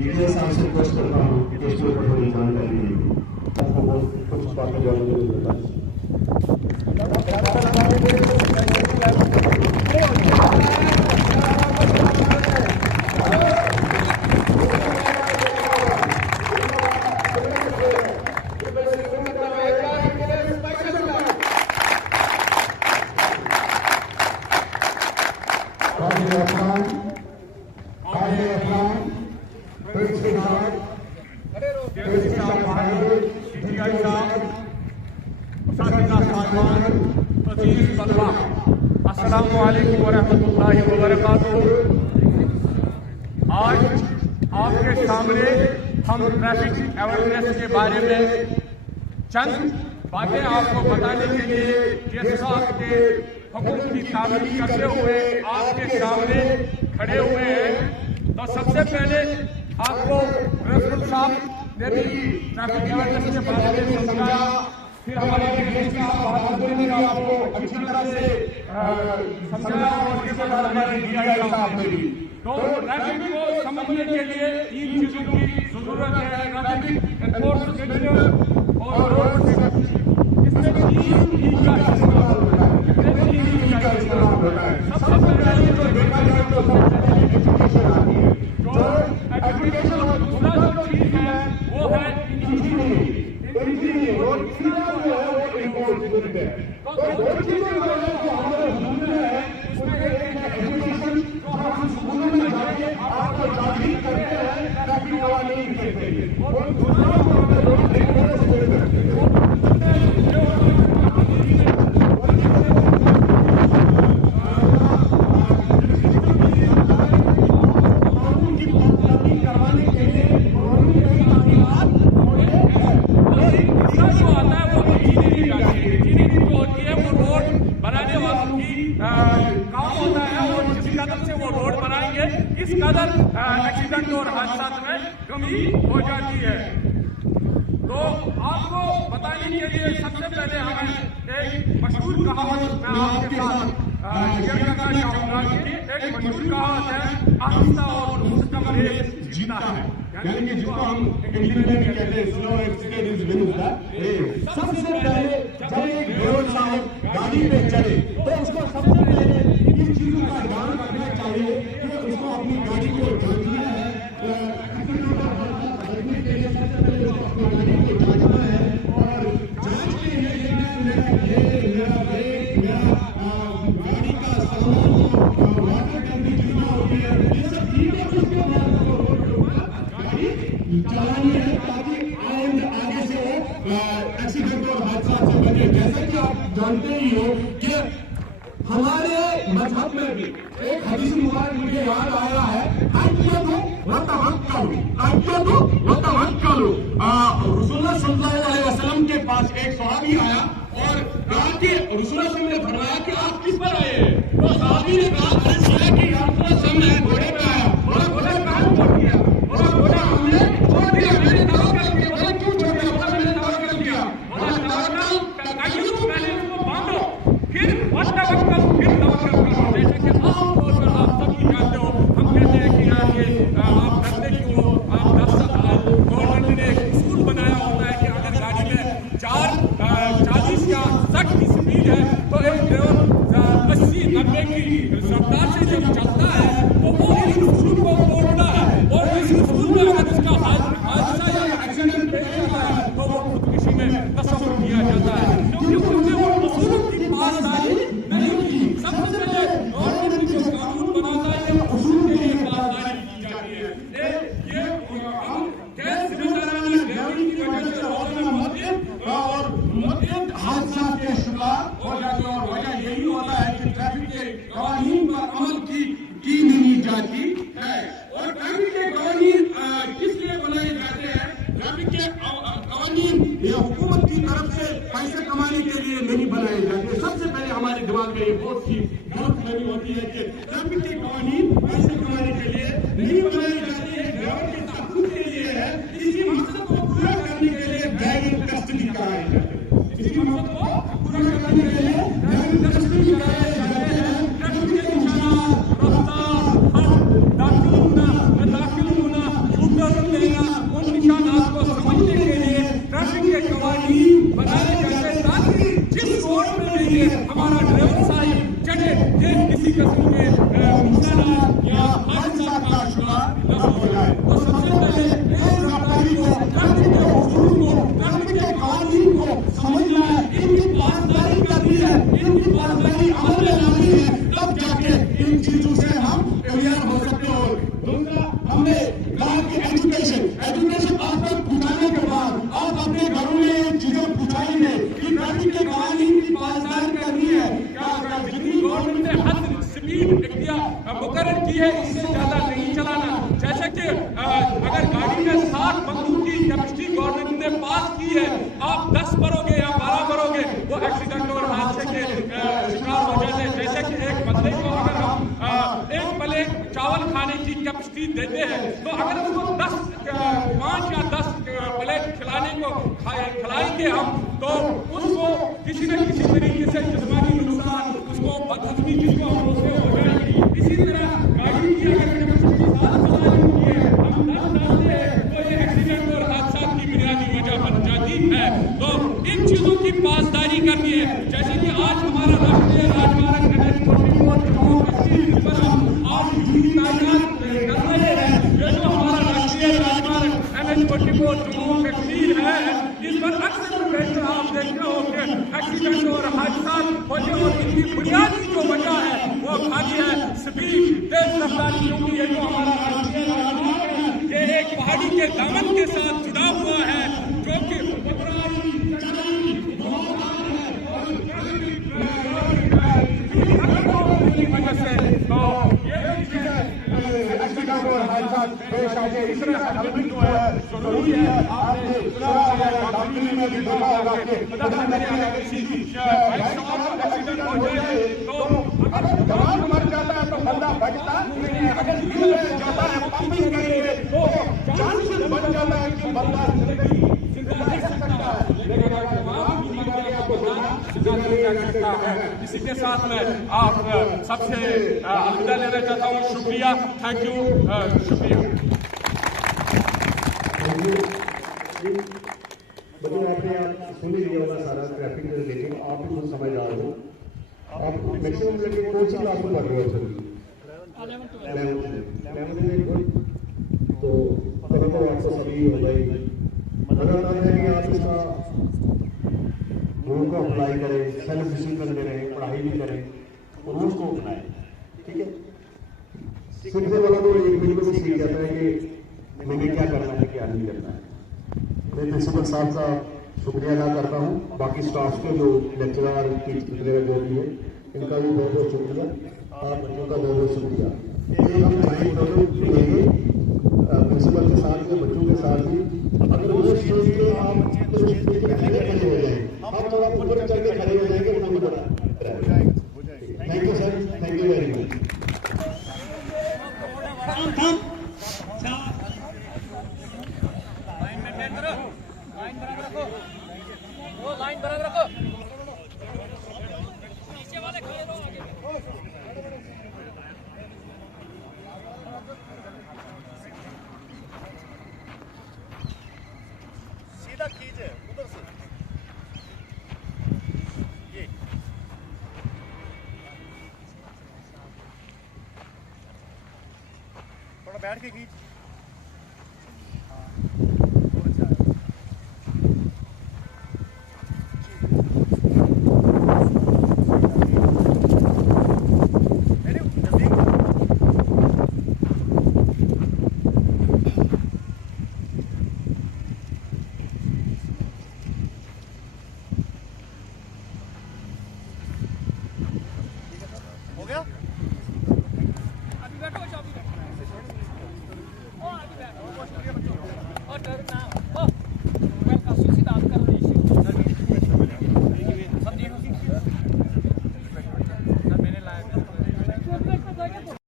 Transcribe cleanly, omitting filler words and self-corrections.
Media साहब से request करता हूँ कि इसके ऊपर थोड़ी जानकारी दें। आपको कुछ बातें जानने की जरूरत है। अस्सलामुअलैकुम वरहमतुल्लाहि वबरकातुहू। आज आपके सामने हम ट्रैफिक अवेयरनेस के बारे में चंद बातें आपको बताने के लिए जैसा के हुक्म की तामील करते हुए आपके सामने खड़े हुए हैं। तो सबसे पहले आपको प्रिंसिपल साहब ने भी ट्रैफिक अवेयरनेस के बारे में समझाया, फिर हमारे देश का बहादुर ने आपको अच्छी तरह से समझाया और इसके बाद हमारे डीआई साहब ने भी। तो ट्रैफिक को समझने के लिए तीन चीजों की जरूरत है, ट्रैफिक एनफोर्समेंट और रोड सेफ्टी। इसमें तीन का इस्तेमाल होता है। सबसे पहले जो देखा जाए तो एजुकेशन आती है। जो एजुकेशन और दूसरा जो चीज है वो है इंजीनियरिंग और तीसरा जो है वो एनफोर्समेंट है। तो दो चीजें जो है जो हमारे मुल्क में है उसमें एक है एजुकेशन, जो हम स्कूलों में जाके आपको जागरूक करते हैं ट्रैफिक वाला नहीं दिखेंगे, और दूसरा जो है वो एनफोर्समेंट है। इस कदर एक्सीडेंट और हादसा में कमी हो जाती है। तो आपको बताने के लिए सबसे पहले हमें एक मशहूर कहावत मैं आपके साथ शेयर करना चाहूंगा कि एक मशहूर कहावत है, आहिस्ता और मुस्तकम रेस जीता है, यानी कि जिसको हम इंग्लिश में कहते हैं slow accident is win the. सबसे पहले जब एक ड्राइवर साहब गाड़ी पे चढ़े तो उसको सबसे पहले इन चीजों का ध्यान रखना चाहिए कि उसको अपनी गाड़ी को जांचना है। जांच के लिए मेरा ब्रेक, मेरा गाड़ी का सामान, वाटर टंकी कितना होती है, ये सब चीजें उसके बाद गाड़ी चलानी है ताकि आगे से वो एक्सीडेंट और हादसा से बचे। जैसे कि आप जानते ही हो कि हमारे मजहब में भी एक हदीस मुबारक मुझे याद आया है, अक़ीदतु व तवक्कुल, अक़ीदतु व तवक्कुल। रसूलुल्लाह सल्लल्लाहु अलैहि वसल्लम के पास एक सहाबी आया और कहा कि रसूलुल्लाह ने फरमाया कि आप किस पर आए? तो सहाबी ने कहा, अरे सुना कि रसूलुल्लाह मैं घोड़े पे आया। बोला घोड़ा कहाँ छोड़ दिया? बोला घोड़ा हमने छोड़ दिया, मैंने तवक्कुल किया। बोला क्यों छोड़ दिया? बोला मैंने तवक्कुल किया। बोला तवक्कुल अक़ीदतु, पहले उसको बांधो, फिर वतवक्कुल, फिर तवक्कुल करो। जैसे कि आमतौर पर आप सभी जानते हो, हम कहते हैं कि यार ये आप डरते क्यों हो? आप 10 साल गवर्नमेंट ने एक स्कूल बनाया होता है कि अगर गाड़ी में 40 या 60 की स्पीड है तो एक ड्राइवर 80-90 की रफ्तार से जब चलता है तो वो किस्म के नुकसान या हादसा का शिकार न हो जाए। तो सबसे पहले इस रफ्तारी को, ट्रैफिक के उसूल को, ट्रैफिक के कानून को समझना है, इनकी पासदारी करनी है, इनकी पासदारी अमल में लानी है, तब जाके इन चीजों से हम क्लियर हो सकते हो। दूसरा, हमने कहा कि एजुकेशन आप तक पहुंचाने के बाद आप अपने घरों में ये चीजें पहुंचाएंगे कि ट्रैफिक के कानून की पासदारी करनी है। क्या जितनी गवर्नमेंट ने हद स्पीड मुकर्रर की है, इससे ज्यादा नहीं चलाना। जैसे कि अगर गाड़ी में 60 बंदूक की कैपेसिटी गवर्नमेंट ने पास की है, आप 10 भरोगे या 12 भरोगे, वो एक्सीडेंट और हादसे के शिकार हो जाते हैं। जैसे कि एक बंदे को अगर हम एक प्लेट चावल खाने की कैपेसिटी देते हैं, तो अगर उसको 5 या 10 प्लेट खिलाएंगे हम, तो उसको किसी न किसी तरीके से जिस्मानी नुकसान, उसको बदहजमी जिसको हम बोलते हो जाएगी। इसी तरह गाड़ी की अगर कैपेसिटी 7 की है, हम 10 डालते हैं, तो ये एक्सीडेंट और हादसा की बुनियादी वजह बन जाती है। तो इन चीजों की पासदारी करनी है। जैसे कि आज हमारा राष्ट्रीय राजमार्ग पर हम आज पूरी तादाद कर रहे हैं। ये जो हमारा राष्ट्रीय राजमार्ग NH-44 जम्मू कश्मीर है, इस पर अक्सर बैठकर आप देखते हो कि एक्सीडेंट और हादसा होते हैं, और इनकी बुनियादी जो वजह है वो खाली है स्पीड, तेज रफ्तारी। क्योंकि ये जो हमारा राष्ट्रीय राजमार्ग है, ये एक पहाड़ी के दामन के साथ जुड़ा हुआ है, जो कि पेश आ जाए। इसलिए हेलमेट जो है जरूरी है। आपने डॉक्टरी में भी देखा होगा कि एक्सीडेंट हो जाए तो अगर जवान मर जाता है तो बंदा बचता नहीं है। अगर गिर जाता है पंपिंग करेंगे तो चांसेस बन जाता है कि बंदा जिंदा रह सकता है, लेकिन अगर जवान भी मर गया तो बंदा जिंदा नहीं रह सकता है। इसी के साथ में आप सबसे अलविदा लेना चाहता हूँ। शुक्रिया, थैंक यू, शुक्रिया। बच्चों, आपने सुन ही लिया होगा सारा ट्रैफिक से रिलेटेड, आप भी कुछ समझ रहे हो। आप मैक्सिमम लड़के कौन सी क्लास में पढ़ रहे हो? सर, तो तभी तो आपको सभी हो जाएगी। मगर है कि आप इसका रूल को अप्लाई करें, सेल्फ डिसिप्लिन ले रहे, पढ़ाई भी करें, रूल्स को अपनाएं। ठीक है, सीखने वाला तो एक बिल्कुल सीख जाता है कि मुझे क्या करना है, क्या नहीं करना है। मैं प्रिंसिपल साहब का शुक्रिया अदा करता हूँ। बाकी स्टाफ के जो लेक्चरर टीचर जो भी है, इनका भी बहुत बहुत शुक्रिया। आप बच्चों का बहुत बहुत शुक्रिया। एक हम ज्वाइंट प्रोजेक्ट लेंगे प्रिंसिपल के साथ में, बच्चों के साथ ही। अगर वो स्टेज पे आप तो स्टेज पे पहले खड़े हो जाए, आप थोड़ा ऊपर चल के खड़े हो जाएंगे, वो भी बड़ा thank you sir, thank you very much. Line बराबर रखो। नीचे वाले खड़े रहो, सीधा खींचे उधर से। ये थोड़ा बैठ के खींच। हो गया? अभी बैठो, अभी बैठो। ओ अभी बैठो और डरना।